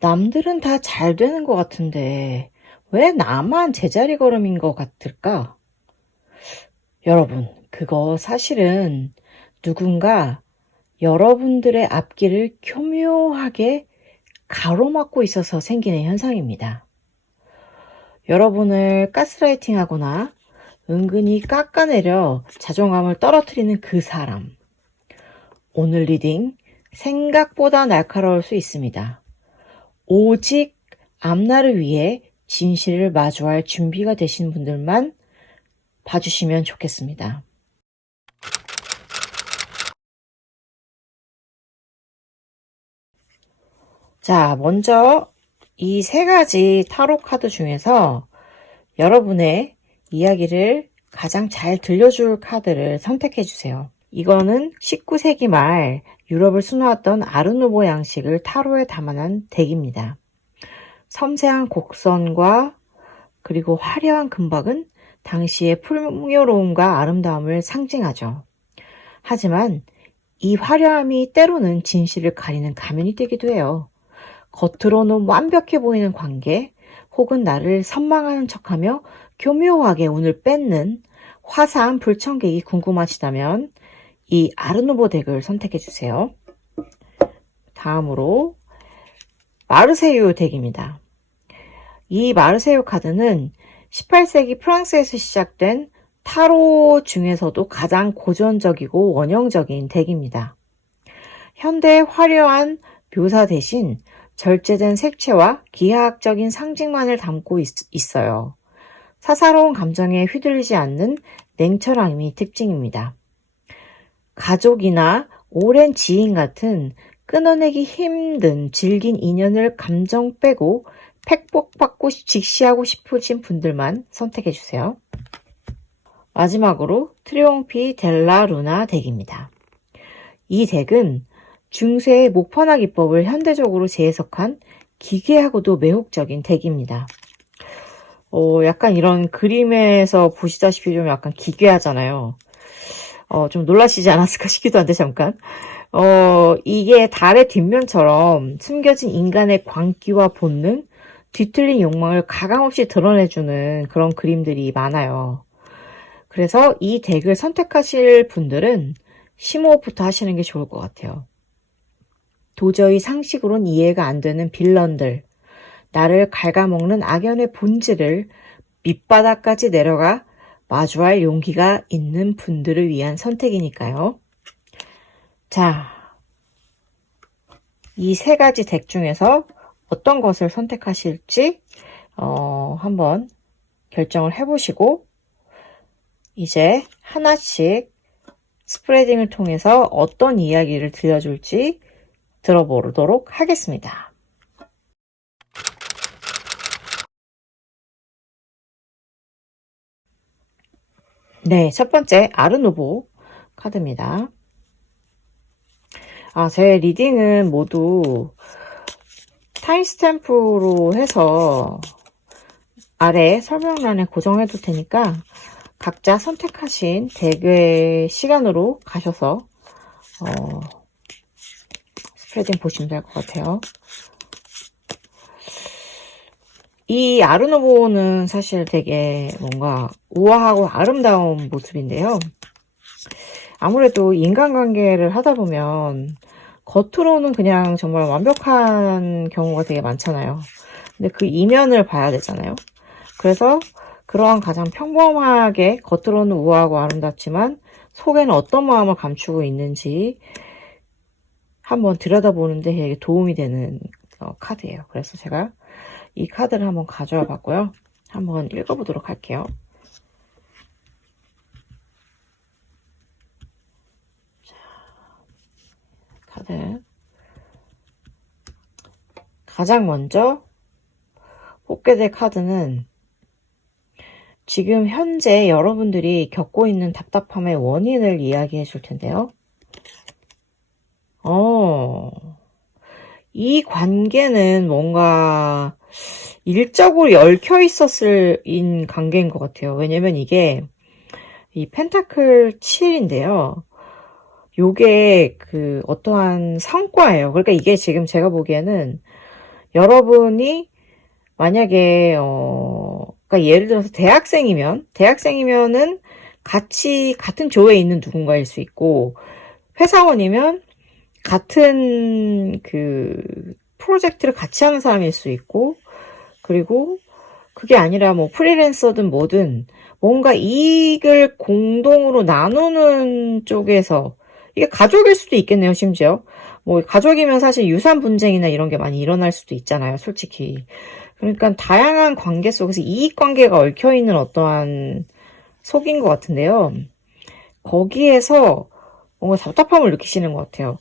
남들은 다 잘 되는 것 같은데 왜 나만 제자리 걸음인 것 같을까? 여러분, 그거 사실은 누군가 여러분들의 앞길을 교묘하게 가로막고 있어서 생기는 현상입니다. 여러분을 가스라이팅하거나 은근히 깎아내려 자존감을 떨어뜨리는 그 사람. 오늘 리딩 생각보다 날카로울 수 있습니다. 오직 앞날을 위해 진실을 마주할 준비가 되신 분들만 봐주시면 좋겠습니다. 자, 먼저 이 세 가지 타로 카드 중에서 여러분의 이야기를 가장 잘 들려줄 카드를 선택해 주세요. 이거는 19세기 말 유럽을 수놓았던 아르누보 양식을 타로에 담아낸 덱입니다. 섬세한 곡선과 그리고 화려한 금박은 당시의 풍요로움과 아름다움을 상징하죠. 하지만 이 화려함이 때로는 진실을 가리는 가면이 되기도 해요. 겉으로는 완벽해 보이는 관계 혹은 나를 선망하는 척하며 교묘하게 운을 뺏는 화사한 불청객이 궁금하시다면 이 아르누보 덱을 선택해 주세요. 다음으로 마르세유 덱입니다. 이 마르세유 카드는 18세기 프랑스에서 시작된 타로 중에서도 가장 고전적이고 원형적인 덱입니다. 현대의 화려한 묘사 대신 절제된 색채와 기하학적인 상징만을 담고 있어요. 사사로운 감정에 휘둘리지 않는 냉철함이 특징입니다. 가족이나 오랜 지인 같은 끊어내기 힘든 질긴 인연을 감정 빼고 팩복받고 직시하고 싶으신 분들만 선택해주세요. 마지막으로 트리옹피 델라 루나 덱입니다. 이 덱은 중세의 목판화 기법을 현대적으로 재해석한 기괴하고도 매혹적인 덱입니다. 약간 이런 그림에서 보시다시피 좀 약간 기괴하잖아요. 좀 놀라시지 않았을까 싶기도 한데 잠깐. 이게 달의 뒷면처럼 숨겨진 인간의 광기와 본능, 뒤틀린 욕망을 가감없이 드러내주는 그런 그림들이 많아요. 그래서 이 덱을 선택하실 분들은 심호흡부터 하시는 게 좋을 것 같아요. 도저히 상식으론 이해가 안 되는 빌런들, 나를 갉아먹는 악연의 본질을 밑바닥까지 내려가 마주할 용기가 있는 분들을 위한 선택이니까요. 자, 이 세 가지 덱 중에서 어떤 것을 선택하실지 한번 결정을 해보시고 이제 하나씩 스프레딩을 통해서 어떤 이야기를 들려줄지 들어보도록 하겠습니다. 네, 첫 번째 아르누보 카드입니다. 제 리딩은 모두 타임스탬프로 해서 아래 설명란에 고정해둘 테니까 각자 선택하신 덱의 시간으로 가셔서 스프레딩 보시면 될 것 같아요. 이 아르누보는 사실 되게 뭔가 우아하고 아름다운 모습인데요. 아무래도 인간관계를 하다 보면 겉으로는 그냥 정말 완벽한 경우가 되게 많잖아요. 근데 그 이면을 봐야 되잖아요. 그래서 그러한 가장 평범하게 겉으로는 우아하고 아름답지만 속에는 어떤 마음을 감추고 있는지 한번 들여다보는데 되게 도움이 되는 카드예요. 그래서 제가 이 카드를 한번 가져와 봤고요. 한번 읽어보도록 할게요. 자, 카드. 가장 먼저 뽑게 될 카드는 지금 현재 여러분들이 겪고 있는 답답함의 원인을 이야기해 줄 텐데요. 이 관계는 뭔가 일적으로 얽혀 있었을 관계인 것 같아요. 왜냐면 이게 이 펜타클 7인데요. 요게 그 어떠한 성과예요. 그러니까 이게 지금 제가 보기에는 여러분이 만약에 그러니까 예를 들어서 대학생이면은 같이 같은 조에 있는 누군가일 수 있고, 회사원이면 같은 그 프로젝트를 같이 하는 사람일 수 있고, 그리고 그게 아니라 뭐 프리랜서든 뭐든 뭔가 이익을 공동으로 나누는 쪽에서, 이게 가족일 수도 있겠네요, 심지어. 뭐 가족이면 사실 유산 분쟁이나 이런 게 많이 일어날 수도 있잖아요, 솔직히. 그러니까 다양한 관계 속에서 이익 관계가 얽혀 있는 어떠한 속인 것 같은데요. 거기에서 뭔가 답답함을 느끼시는 것 같아요.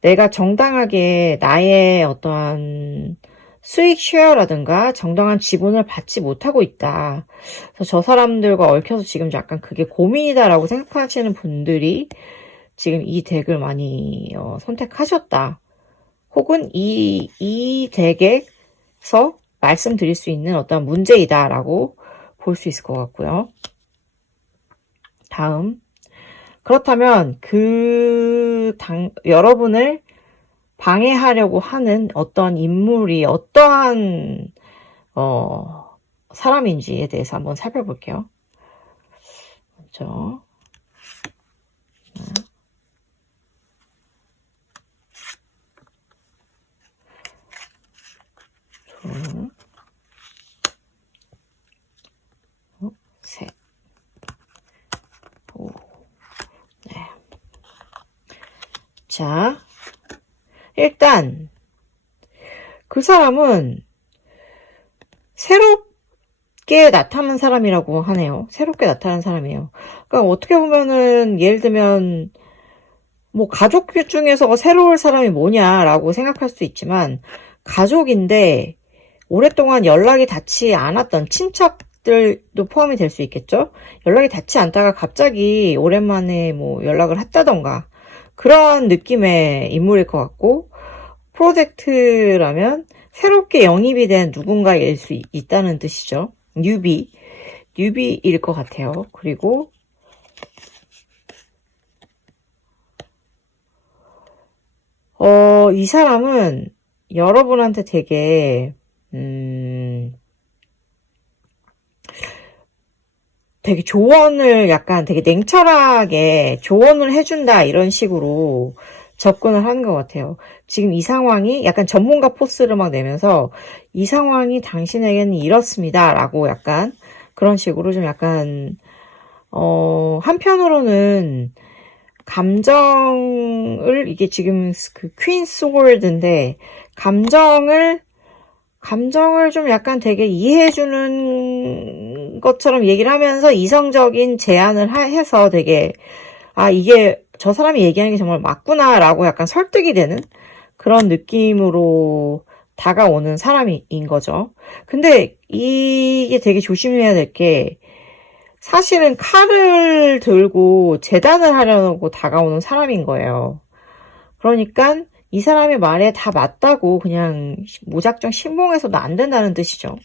내가 정당하게 나의 어떠한 수익 쉐어라든가 정당한 지분을 받지 못하고 있다. 그래서 저 사람들과 얽혀서 지금 약간 그게 고민이다라고 생각하시는 분들이 지금 이 덱을 많이 선택하셨다. 혹은 이 덱에서 말씀드릴 수 있는 어떤 문제이다라고 볼 수 있을 것 같고요. 다음. 그렇다면 여러분을 방해하려고 하는 어떤 인물이 어떠한 사람인지에 대해서 한번 살펴볼게요. 먼저 둘, 셋, 오, 네. 자, 일단 그 사람은 새롭게 나타난 사람이라고 하네요. 새롭게 나타난 사람이에요. 그러니까 어떻게 보면은 예를 들면 뭐 가족 중에서 새로울 사람이 뭐냐라고 생각할 수도 있지만, 가족인데 오랫동안 연락이 닿지 않았던 친척들도 포함이 될 수 있겠죠. 연락이 닿지 않다가 갑자기 오랜만에 뭐 연락을 했다던가 그런 느낌의 인물일 것 같고, 프로젝트라면 새롭게 영입이 된 누군가일 수 있다는 뜻이죠. 뉴비일 것 같아요. 그리고 이 사람은 여러분한테 되게 조언을 약간 되게 냉철하게 조언을 해준다, 이런 식으로 접근을 하는 것 같아요. 지금 이 상황이 약간 전문가 포스를 막 내면서 이 상황이 당신에게는 이렇습니다 라고 약간 그런 식으로 좀 약간 한편으로는 감정을, 이게 지금 그 퀸 소울드인데 감정을 좀 약간 되게 이해해주는 것처럼 얘기를 하면서 이성적인 제안을 해서 되게, 이게 저 사람이 얘기하는 게 정말 맞구나 라고 약간 설득이 되는 그런 느낌으로 다가오는 사람인 거죠. 근데 이게 되게 조심해야 될 게, 사실은 칼을 들고 재단을 하려고 다가오는 사람인 거예요. 그러니까 이 사람의 말에 다 맞다고 그냥 무작정 신봉해서도 안 된다는 뜻이죠.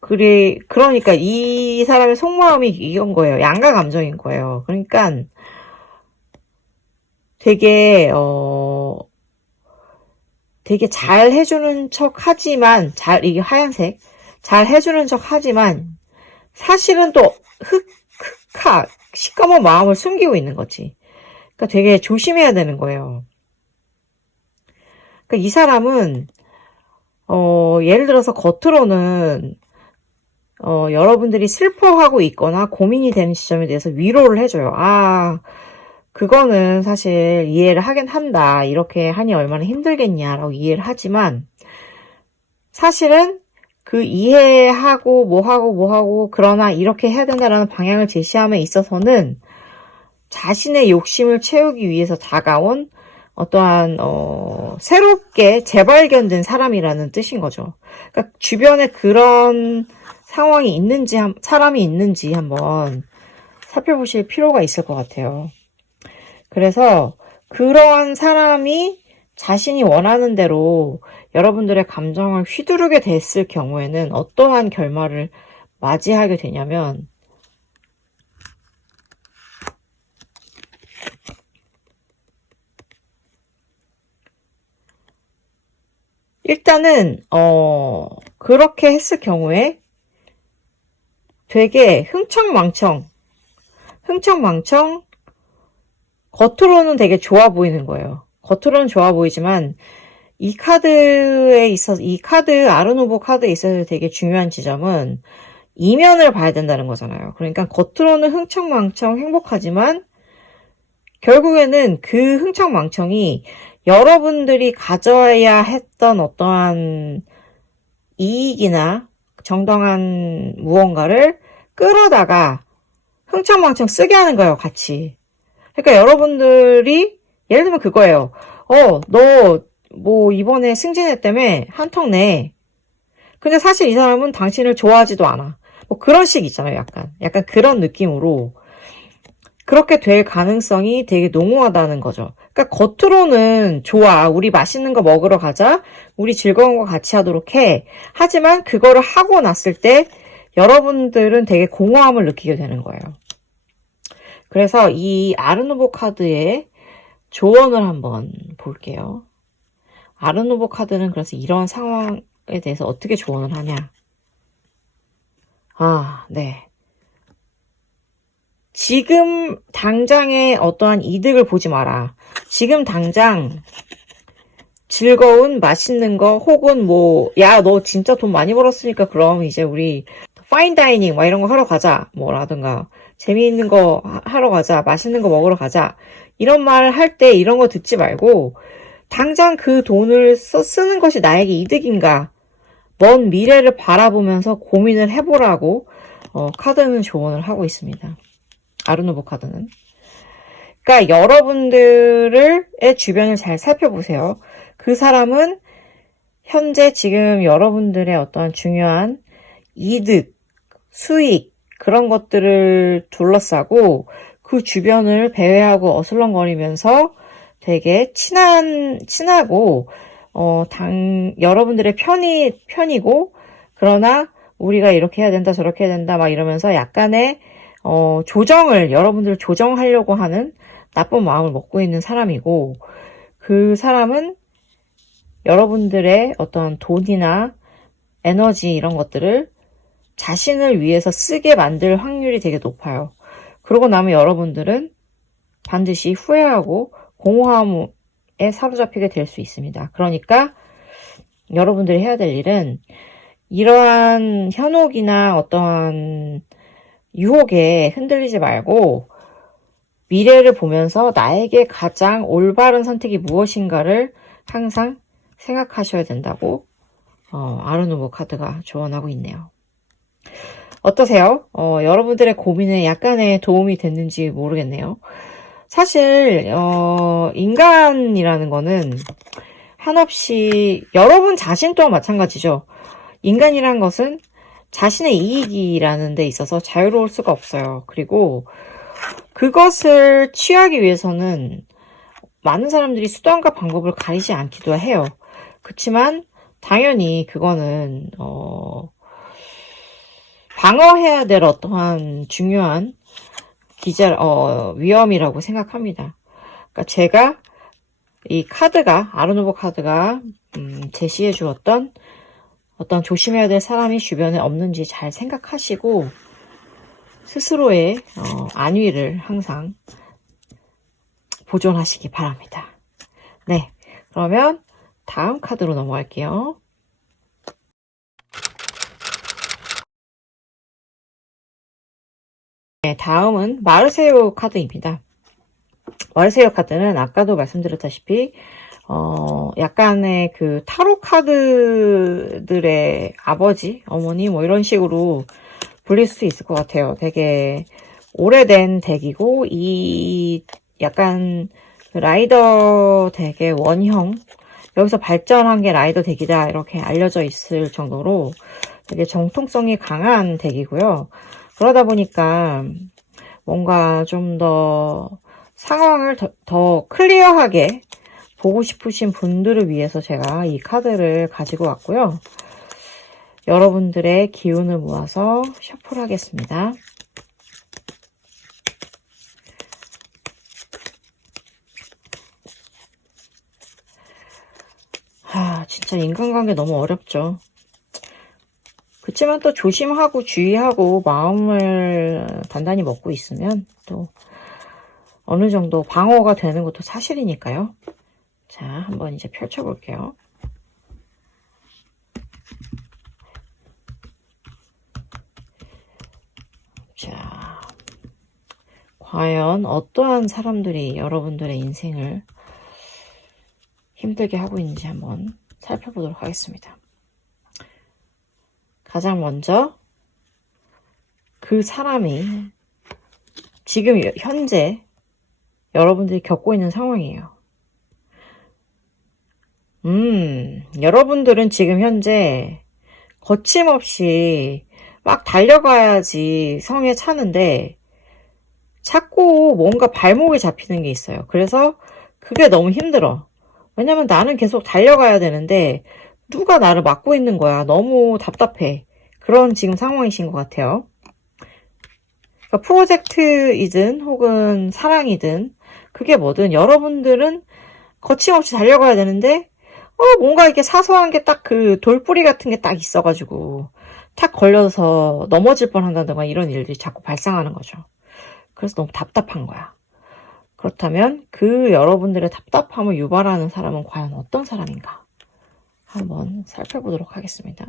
그러니까 이 사람의 속마음이 이건 거예요. 양가 감정인 거예요. 그러니까 되게 되게 잘 해주는 척 하지만, 이게 하얀색, 잘 해주는 척 하지만 사실은 또 시꺼먼 마음을 숨기고 있는 거지. 그러니까 되게 조심해야 되는 거예요. 그러니까 이 사람은 예를 들어서 겉으로는 여러분들이 슬퍼하고 있거나 고민이 되는 지점에 대해서 위로를 해줘요. 그거는 사실 이해를 하긴 한다. 이렇게 하니 얼마나 힘들겠냐라고 이해를 하지만, 사실은 그 이해하고 뭐하고 그러나 이렇게 해야 된다라는 방향을 제시함에 있어서는 자신의 욕심을 채우기 위해서 다가온 어떠한 새롭게 재발견된 사람이라는 뜻인 거죠. 그러니까 주변에 그런 상황이 있는지, 사람이 있는지 한번 살펴보실 필요가 있을 것 같아요. 그래서 그러한 사람이 자신이 원하는 대로 여러분들의 감정을 휘두르게 됐을 경우에는 어떠한 결말을 맞이하게 되냐면, 일단은 그렇게 했을 경우에 되게 흥청망청 겉으로는 되게 좋아 보이는 거예요. 겉으로는 좋아 보이지만 이 카드 아르누보 카드에 있어서 되게 중요한 지점은 이면을 봐야 된다는 거잖아요. 그러니까 겉으로는 흥청망청 행복하지만 결국에는 그 흥청망청이 여러분들이 가져야 했던 어떠한 이익이나 정당한 무언가를 끌어다가 흥청망청 쓰게 하는 거예요, 같이. 그러니까 여러분들이 예를 들면 그거예요. 너 뭐 이번에 승진했다며 한턱 내. 근데 사실 이 사람은 당신을 좋아하지도 않아. 뭐 그런 식 있잖아요, 약간 그런 느낌으로 그렇게 될 가능성이 되게 농후하다는 거죠. 그러니까 겉으로는 좋아, 우리 맛있는 거 먹으러 가자, 우리 즐거운 거 같이 하도록 해. 하지만 그거를 하고 났을 때 여러분들은 되게 공허함을 느끼게 되는 거예요. 그래서 이 아르누보 카드의 조언을 한번 볼게요. 아르누보 카드는 그래서 이런 상황에 대해서 어떻게 조언을 하냐. 네. 지금 당장의 어떠한 이득을 보지 마라. 지금 당장 즐거운 맛있는 거 혹은 야, 너 진짜 돈 많이 벌었으니까 그럼 이제 우리 파인 다이닝 막 이런 거 하러 가자. 라든가 재미있는 거 하러 가자. 맛있는 거 먹으러 가자. 이런 말 할 때 이런 거 듣지 말고 당장 그 돈을 쓰는 것이 나에게 이득인가? 먼 미래를 바라보면서 고민을 해보라고 카드는 조언을 하고 있습니다. 아르누보 카드는. 그러니까 여러분들의 주변을 잘 살펴보세요. 그 사람은 현재 지금 여러분들의 어떤 중요한 이득, 수익 그런 것들을 둘러싸고 그 주변을 배회하고 어슬렁거리면서 되게 친하고 여러분들의 편이고 그러나 우리가 이렇게 해야 된다 저렇게 해야 된다 막 이러면서 약간의 여러분들을 조정하려고 하는 나쁜 마음을 먹고 있는 사람이고 그 사람은 여러분들의 어떤 돈이나 에너지 이런 것들을 자신을 위해서 쓰게 만들 확률이 되게 높아요. 그러고 나면 여러분들은 반드시 후회하고 공허함에 사로잡히게 될 수 있습니다. 그러니까 여러분들이 해야 될 일은 이러한 현혹이나 어떠한 유혹에 흔들리지 말고 미래를 보면서 나에게 가장 올바른 선택이 무엇인가를 항상 생각하셔야 된다고 아르누보 카드가 조언하고 있네요. 어떠세요? 여러분들의 고민에 약간의 도움이 됐는지 모르겠네요. 사실 인간이라는 거는 한없이 여러분 자신 또한 마찬가지죠. 인간이란 것은 자신의 이익이라는 데 있어서 자유로울 수가 없어요. 그리고 그것을 취하기 위해서는 많은 사람들이 수단과 방법을 가리지 않기도 해요. 그렇지만 당연히 그거는 방어해야 될 어떠한 중요한 위험이라고 생각합니다. 그러니까 제가 이 카드가 아르누보 카드가 제시해 주었던 어떤 조심해야 될 사람이 주변에 없는지 잘 생각하시고 스스로의 안위를 항상 보존하시기 바랍니다. 네, 그러면 다음 카드로 넘어갈게요. 네, 다음은 마르세유 카드입니다. 마르세유 카드는 아까도 말씀드렸다시피 약간의 그 타로 카드들의 아버지, 어머니 뭐 이런 식으로 불릴 수 있을 것 같아요. 되게 오래된 덱이고 이 약간 라이더 덱의 원형, 여기서 발전한 게 라이더 덱이다 이렇게 알려져 있을 정도로 되게 정통성이 강한 덱이고요. 그러다 보니까 뭔가 좀 더 상황을 더 클리어하게 보고 싶으신 분들을 위해서 제가 이 카드를 가지고 왔고요. 여러분들의 기운을 모아서 셔플 하겠습니다. 진짜 인간관계 너무 어렵죠. 그치만 또 조심하고 주의하고 마음을 단단히 먹고 있으면 또 어느 정도 방어가 되는 것도 사실이니까요. 자, 한번 이제 펼쳐볼게요. 자, 과연 어떠한 사람들이 여러분들의 인생을 힘들게 하고 있는지 한번 살펴보도록 하겠습니다. 가장 먼저 그 사람이 지금 현재 여러분들이 겪고 있는 상황이에요. 여러분들은 지금 현재 거침없이 막 달려가야지 성에 차는데 자꾸 뭔가 발목이 잡히는 게 있어요. 그래서 그게 너무 힘들어. 왜냐면 나는 계속 달려가야 되는데 누가 나를 막고 있는 거야. 너무 답답해. 그런 지금 상황이신 것 같아요. 그러니까 프로젝트이든 혹은 사랑이든 그게 뭐든 여러분들은 거침없이 달려가야 되는데 뭔가 이렇게 사소한 게 딱 그 돌뿌리 같은 게 딱 있어가지고 탁 걸려서 넘어질 뻔한다든가 이런 일들이 자꾸 발생하는 거죠. 그래서 너무 답답한 거야. 그렇다면 그 여러분들의 답답함을 유발하는 사람은 과연 어떤 사람인가? 한번 살펴보도록 하겠습니다.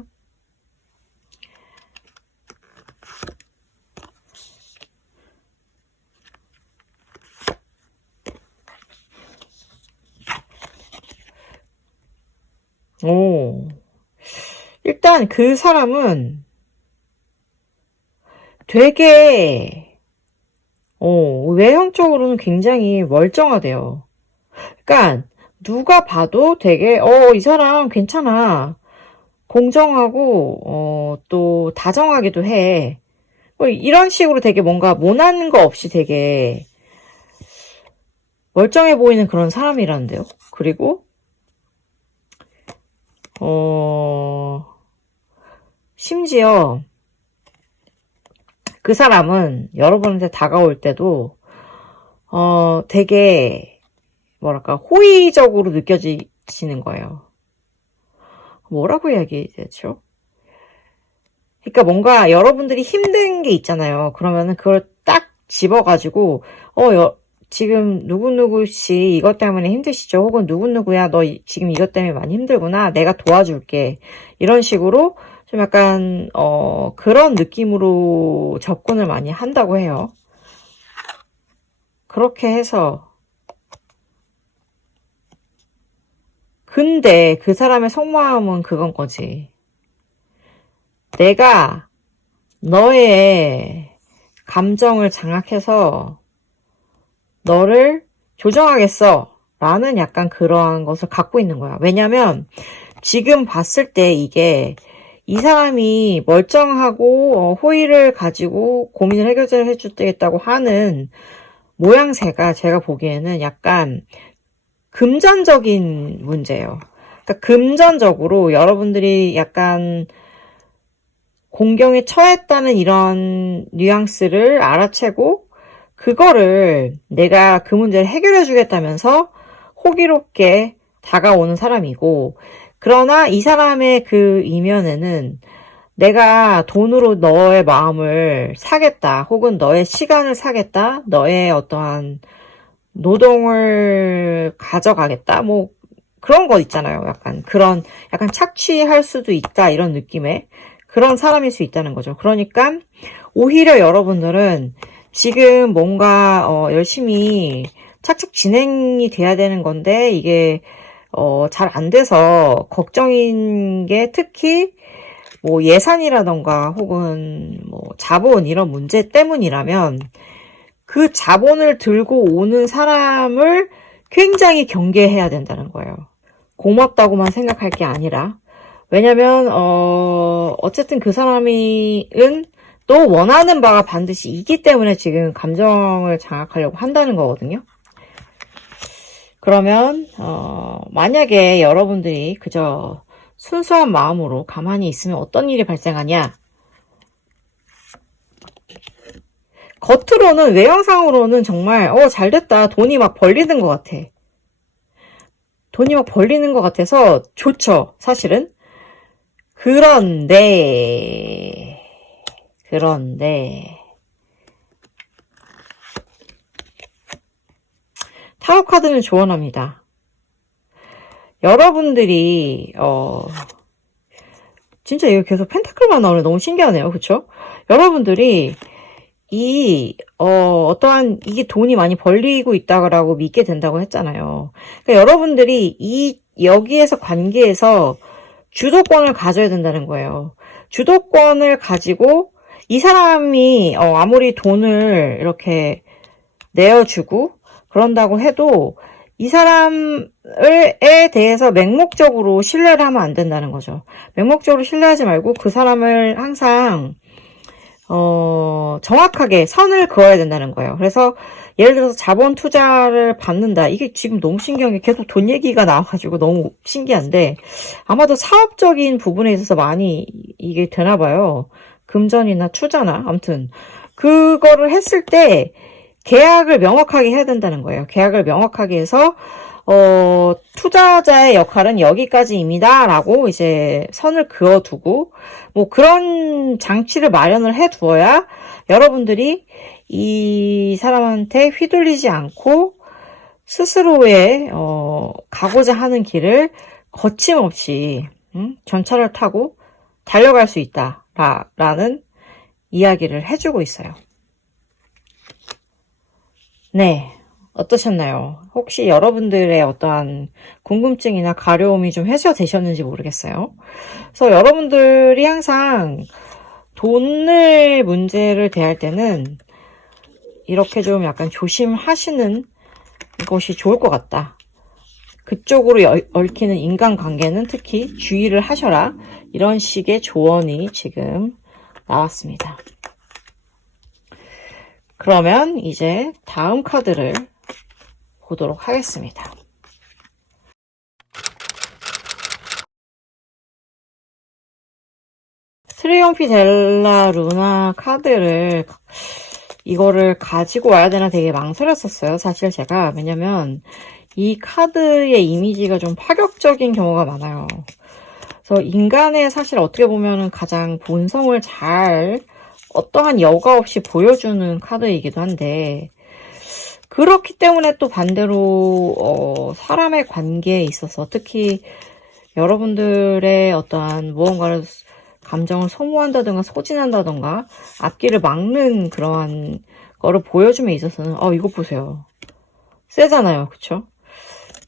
일단 그 사람은 되게 외형적으로는 굉장히 멀쩡하대요. 그러니까 누가 봐도 되게 이 사람 괜찮아. 공정하고 또 다정하기도 해. 이런 식으로 되게 뭔가 모난 거 없이 되게 멀쩡해 보이는 그런 사람이라는데요. 그리고 심지어 그 사람은 여러분한테 다가올 때도 되게 뭐랄까 호의적으로 느껴지시는 거예요. 뭐라고 이야기해야 되죠? 그러니까 뭔가 여러분들이 힘든 게 있잖아요. 그러면은 그걸 딱 집어가지고 지금 누구누구씨 이것 때문에 힘드시죠? 혹은 누구누구야 너 지금 이것 때문에 많이 힘들구나. 내가 도와줄게. 이런 식으로 좀 약간 그런 느낌으로 접근을 많이 한다고 해요. 그렇게 해서 근데 그 사람의 속마음은 그건 거지. 내가 너의 감정을 장악해서 너를 조정하겠어 라는 약간 그러한 것을 갖고 있는 거야. 왜냐면 지금 봤을 때 이게 이 사람이 멀쩡하고 호의를 가지고 고민을 해결해 주겠다고 하는 모양새가 제가 보기에는 약간 금전적인 문제예요. 그러니까 금전적으로 여러분들이 약간 공경에 처했다는 이런 뉘앙스를 알아채고 그거를 내가 그 문제를 해결해 주겠다면서 호기롭게 다가오는 사람이고, 그러나 이 사람의 그 이면에는 내가 돈으로 너의 마음을 사겠다, 혹은 너의 시간을 사겠다, 너의 어떠한 노동을 가져가겠다, 뭐 그런 거 있잖아요. 약간 착취할 수도 있다, 이런 느낌의 그런 사람일 수 있다는 거죠. 그러니까 오히려 여러분들은 지금 뭔가 열심히 착착 진행이 돼야 되는 건데 이게 잘 안 돼서 걱정인 게 특히 뭐 예산이라던가 혹은 뭐 자본 이런 문제 때문이라면 그 자본을 들고 오는 사람을 굉장히 경계해야 된다는 거예요. 고맙다고만 생각할 게 아니라. 왜냐면 어쨌든 그 사람은 또 원하는 바가 반드시 있기 때문에 지금 감정을 장악하려고 한다는 거거든요. 그러면 만약에 여러분들이 그저 순수한 마음으로 가만히 있으면 어떤 일이 발생하냐? 겉으로는 외형상으로는 정말 잘됐다, 돈이 막 벌리는 것 같아. 돈이 막 벌리는 것 같아서 좋죠, 사실은. 그런데 타로 카드는 조언합니다. 여러분들이 진짜 이거 계속 펜타클만 나오네. 너무 신기하네요. 그쵸? 여러분들이 어떠한 이게 돈이 많이 벌리고 있다고 믿게 된다고 했잖아요. 그러니까 여러분들이 여기에서 관계에서 주도권을 가져야 된다는 거예요. 주도권을 가지고 이 사람이 아무리 돈을 이렇게 내어주고 그런다고 해도 이 사람에 대해서 맹목적으로 신뢰를 하면 안 된다는 거죠. 맹목적으로 신뢰하지 말고 그 사람을 항상 정확하게 선을 그어야 된다는 거예요. 그래서 예를 들어서 자본 투자를 받는다. 이게 지금 너무 신기한 게 계속 돈 얘기가 나와가지고 너무 신기한데 아마도 사업적인 부분에 있어서 많이 이게 되나 봐요. 금전이나 투자나 아무튼 그거를 했을 때 계약을 명확하게 해야 된다는 거예요. 계약을 명확하게 해서 투자자의 역할은 여기까지입니다. 라고 이제 선을 그어두고, 뭐 그런 장치를 마련을 해 두어야 여러분들이 이 사람한테 휘둘리지 않고 스스로의, 가고자 하는 길을 거침없이, 전차를 타고 달려갈 수 있다. 라는 이야기를 해주고 있어요. 네. 어떠셨나요? 혹시 여러분들의 어떠한 궁금증이나 가려움이 좀 해소되셨는지 모르겠어요. 그래서 여러분들이 항상 돈을 문제를 대할 때는 이렇게 좀 약간 조심하시는 것이 좋을 것 같다. 그쪽으로 얽히는 인간관계는 특히 주의를 하셔라. 이런 식의 조언이 지금 나왔습니다. 그러면 이제 다음 카드를 보도록 하겠습니다. 트리움피 델라 루나 카드를 이거를 가지고 와야 되나 되게 망설였었어요. 사실 제가. 왜냐면 이 카드의 이미지가 좀 파격적인 경우가 많아요. 그래서 인간의 사실 어떻게 보면은 가장 본성을 잘 어떠한 여과 없이 보여주는 카드이기도 한데 그렇기 때문에 또 반대로 사람의 관계에 있어서 특히 여러분들의 어떠한 무언가를 감정을 소모한다든가 소진한다든가 앞길을 막는 그러한 거를 보여줌에 있어서는 이거 보세요. 세잖아요. 그쵸?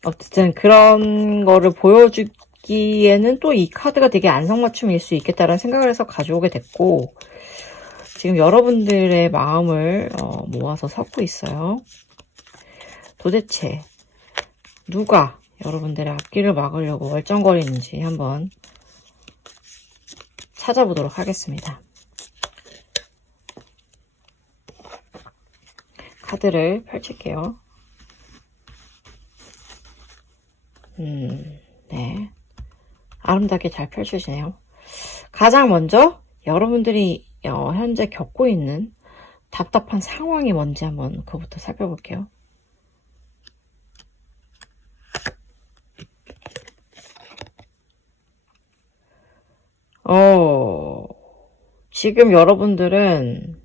어쨌든 그런 거를 보여주기에는 또 이 카드가 되게 안성맞춤일 수 있겠다라는 생각을 해서 가져오게 됐고 지금 여러분들의 마음을 모아서 섞고 있어요. 도대체 누가 여러분들의 앞길을 막으려고 얼쩡거리는지 한번 찾아보도록 하겠습니다. 카드를 펼칠게요. 네. 아름답게 잘 펼쳐지네요. 가장 먼저 여러분들이 현재 겪고 있는 답답한 상황이 뭔지 한번 그거부터 살펴볼게요. 지금 여러분들은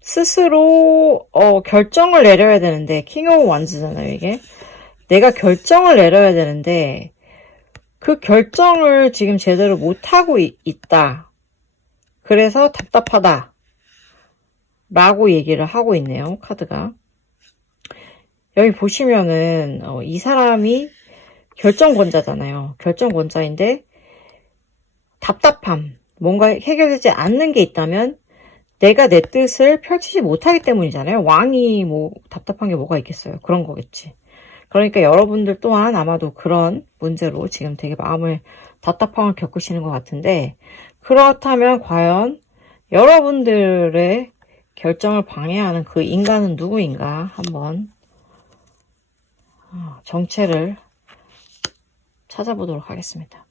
스스로 결정을 내려야 되는데 킹 오브 완즈잖아요. 이게 내가 결정을 내려야 되는데 그 결정을 지금 제대로 못하고 있다. 그래서 답답하다 라고 얘기를 하고 있네요. 카드가 여기 보시면은 이 사람이 결정권자잖아요. 결정권자인데 답답함, 뭔가 해결되지 않는 게 있다면 내가 내 뜻을 펼치지 못하기 때문이잖아요. 왕이 뭐 답답한 게 뭐가 있겠어요. 그런 거겠지. 그러니까 여러분들 또한 아마도 그런 문제로 지금 되게 마음을 답답함을 겪으시는 것 같은데 그렇다면 과연 여러분들의 결정을 방해하는 그 인간은 누구인가 한번 정체를 찾아보도록 하겠습니다.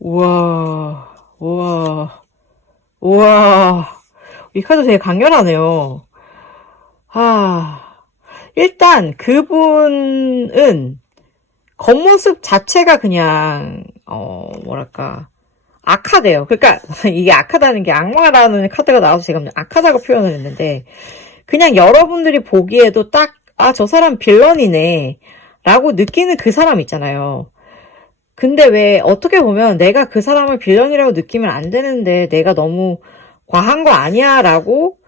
우와, 우와, 우와, 이 카드 되게 강렬하네요. 일단 그분은 겉모습 자체가 그냥 뭐랄까 악하대요. 그러니까 이게 악하다는 게 악마라는 카드가 나와서 제가 악하다고 표현을 했는데 그냥 여러분들이 보기에도 딱 저 사람 빌런이네 라고 느끼는 그 사람 있잖아요. 근데 왜 어떻게 보면 내가 그 사람을 빌런이라고 느끼면 안 되는데 내가 너무 과한 거 아니야 라고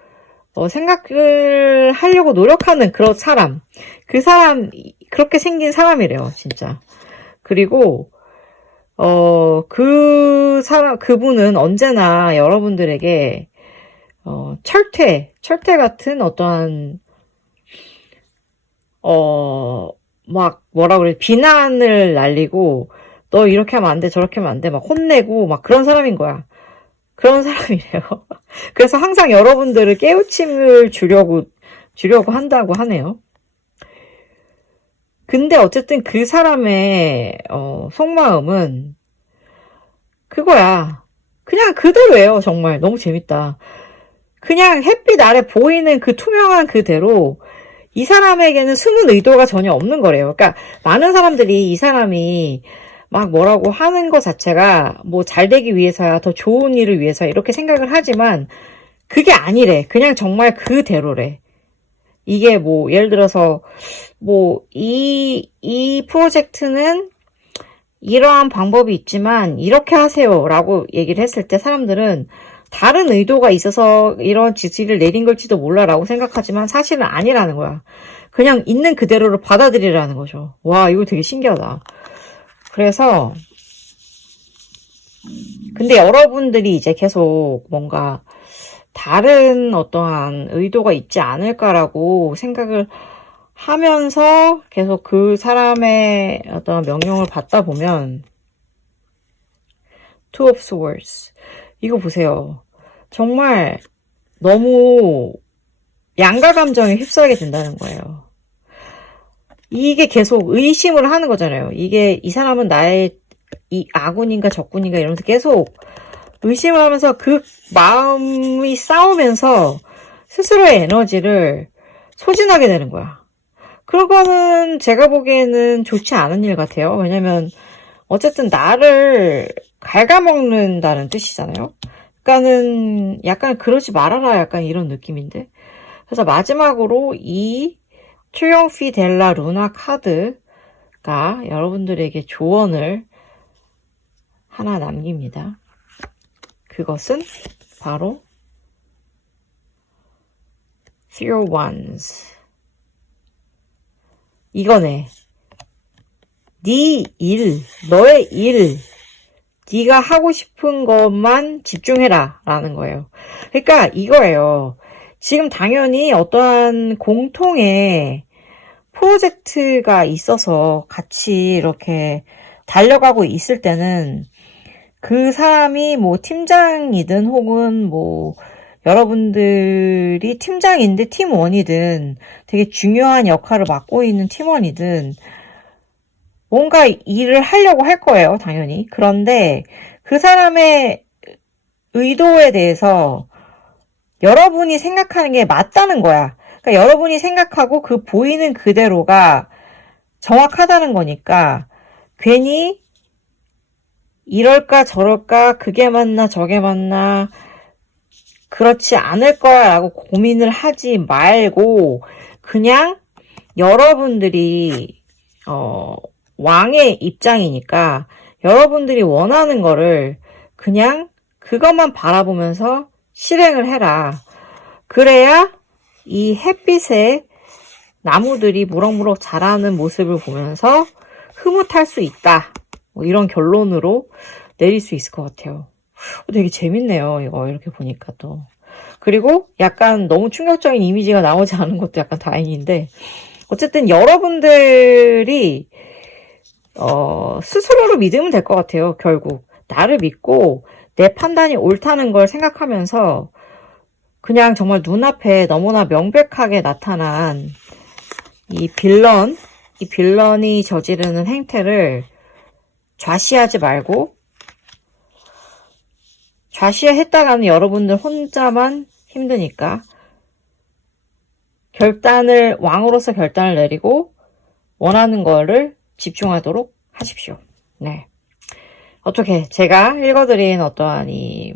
생각을 하려고 노력하는 그런 사람. 그 사람 그렇게 생긴 사람이래요 진짜. 그리고 그분은 언제나 여러분들에게 철퇴 같은 어떠한 막 뭐라 그래 비난을 날리고 너 이렇게 하면 안 돼 저렇게 하면 안 돼 막 혼내고 막 그런 사람인 거야. 그런 사람이래요. 그래서 항상 여러분들을 깨우침을 주려고 한다고 하네요. 근데 어쨌든 그 사람의 속마음은 그거야. 그냥 그대로예요. 정말 너무 재밌다. 그냥 햇빛 아래 보이는 그 투명한 그대로 이 사람에게는 숨은 의도가 전혀 없는 거래요. 그러니까 많은 사람들이 이 사람이 막 뭐라고 하는 것 자체가 뭐 잘 되기 위해서야 더 좋은 일을 위해서야 이렇게 생각을 하지만 그게 아니래. 그냥 정말 그대로래. 이게 뭐 예를 들어서 뭐 이 프로젝트는 이러한 방법이 있지만 이렇게 하세요 라고 얘기를 했을 때 사람들은 다른 의도가 있어서 이런 지시를 내린 걸지도 몰라 라고 생각하지만 사실은 아니라는 거야. 그냥 있는 그대로를 받아들이라는 거죠. 와, 이거 되게 신기하다. 그래서 근데 여러분들이 이제 계속 뭔가 다른 어떠한 의도가 있지 않을까라고 생각을 하면서 계속 그 사람의 어떤 명령을 받다 보면 Two of Swords 이거 보세요. 정말 너무 양가 감정에 휩싸이게 된다는 거예요. 이게 계속 의심을 하는 거잖아요. 이게 이 사람은 나의 이 아군인가 적군인가 이러면서 계속 의심을 하면서 그 마음이 싸우면서 스스로의 에너지를 소진하게 되는 거야. 그거는 제가 보기에는 좋지 않은 일 같아요. 왜냐면 어쨌든 나를 갉아먹는다는 뜻이잖아요. 그러니까는 약간 그러지 말아라 약간 이런 느낌인데. 그래서 마지막으로 이 트리ум피 델라 루나 카드가 여러분들에게 조언을 하나 남깁니다. 그것은 바로 Three of Wands. 이거네. 네 일, 너의 일, 네가 하고 싶은 것만 집중해라 라는 거예요. 그러니까 이거예요. 지금 당연히 어떠한 공통의 프로젝트가 있어서 같이 이렇게 달려가고 있을 때는 그 사람이 뭐 팀장이든 혹은 뭐 여러분들이 팀장인데 팀원이든 되게 중요한 역할을 맡고 있는 팀원이든 뭔가 일을 하려고 할 거예요, 당연히. 그런데 그 사람의 의도에 대해서 여러분이 생각하는 게 맞다는 거야. 그러니까 여러분이 생각하고 그 보이는 그대로가 정확하다는 거니까 괜히 이럴까 저럴까 그게 맞나 저게 맞나 그렇지 않을 거야 라고 고민을 하지 말고 그냥 여러분들이 왕의 입장이니까 여러분들이 원하는 거를 그냥 그것만 바라보면서 실행을 해라. 그래야 이 햇빛에 나무들이 무럭무럭 자라는 모습을 보면서 흐뭇할 수 있다. 뭐 이런 결론으로 내릴 수 있을 것 같아요. 되게 재밌네요. 이거 이렇게 보니까 또. 그리고 약간 너무 충격적인 이미지가 나오지 않은 것도 약간 다행인데 어쨌든 여러분들이 스스로를 믿으면 될 것 같아요. 결국 나를 믿고 내 판단이 옳다는 걸 생각하면서 그냥 정말 눈앞에 너무나 명백하게 나타난 이 빌런이 저지르는 행태를 좌시하지 말고 좌시했다가는 여러분들 혼자만 힘드니까 왕으로서 결단을 내리고 원하는 거를 집중하도록 하십시오. 네. 어떻게 제가 읽어드린 어떠한 이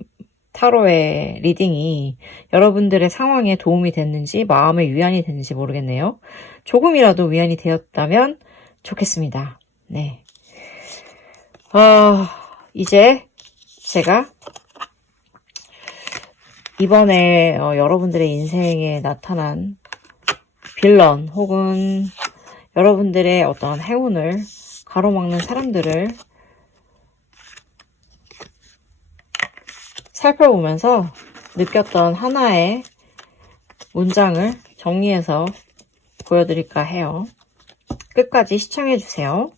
타로의 리딩이 여러분들의 상황에 도움이 됐는지 마음의 위안이 됐는지 모르겠네요. 조금이라도 위안이 되었다면 좋겠습니다. 네. 이제 제가 이번에 여러분들의 인생에 나타난 빌런 혹은 여러분들의 어떤 행운을 가로막는 사람들을 살펴보면서 느꼈던 하나의 문장을 정리해서 보여드릴까 해요. 끝까지 시청해주세요.